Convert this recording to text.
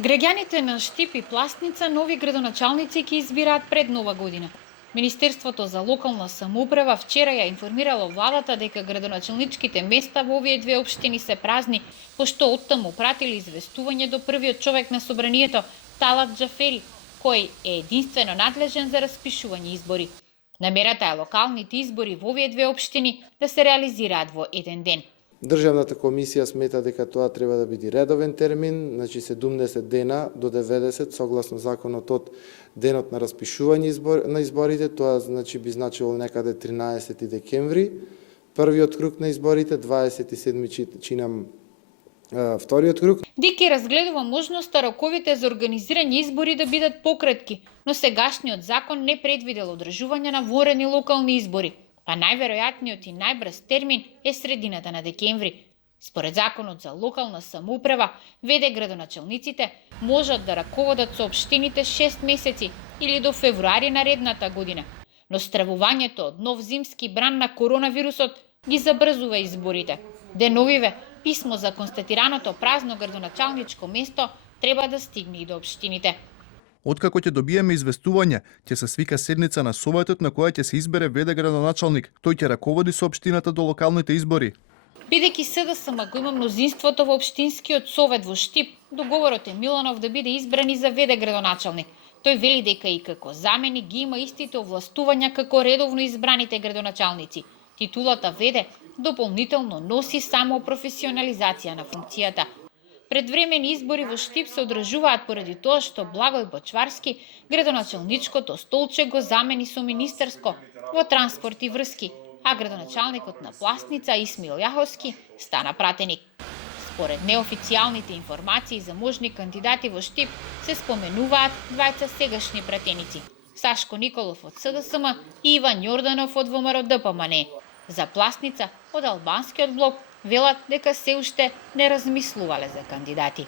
Граѓаните на Штип и Пласница нови градоначалници ќе избираат пред Нова година. Министерството за локална самоуправа вчера ја информирало владата дека градоначалничките места во овие две општини се празни, пошто оттаму пратили известување до првиот човек на собранието, Талат Џафери, кој е единствено надлежен за распишување избори. Намерата е локалните избори во овие две општини да се реализираат во еден ден. Државната комисија смета дека тоа треба да биде редовен термин, значи 70 дена до 90 согласно законот од денот на распишување на изборите, тоа значи би значило некаде 13 декември, првиот круг на изборите, 27 чинам вториот круг. ДИК разгледува можноста роковите за организирање избори да бидат пократки, но сегашниот закон не предвидел одржување на воредни локални избори, а најверојатниот и најбрз термин е средината на декември. Според законот за локална самоуправа, веде градоначалниците можат да раководат со општините 6 месеци или до февруари наредната година, но стравувањето од нов зимски бран на коронавирусот ги забрзува изборите. Деновиве писмо за констатираното празно градоначалничко место треба да стигне и до општините. Откако ќе добиеме известување, ќе се свика седница на Советот на која ќе се избере веде градоначалник. Тој ќе раководи со општината до локалните избори. Бидејќи СДСМ го има мнозинството во општинскиот совет во Штип, договорот е Миланов да биде избран и за веде градоначалник. Тој вели дека и како заменик ги има истите овластувања како редовно избраните градоначалници. Титулата веде дополнително носи само професионализација на функцијата. Предвремени избори во Штип се одржуваат поради тоа што Благој Бочварски градоначалничкото столче го замени со министерско во транспорт и врски, а градоначалникот на Пласница Исмил Јаховски стана пратеник. Според неофицијалните информации за можни кандидати во Штип се споменуваат двајца сегашни пратеници: Сашко Николов од СДСМ и Иван Јорданов од ВМРО ДПМН. За Пласница од албанскиот блок велат дека се уште не размислувале за кандидати.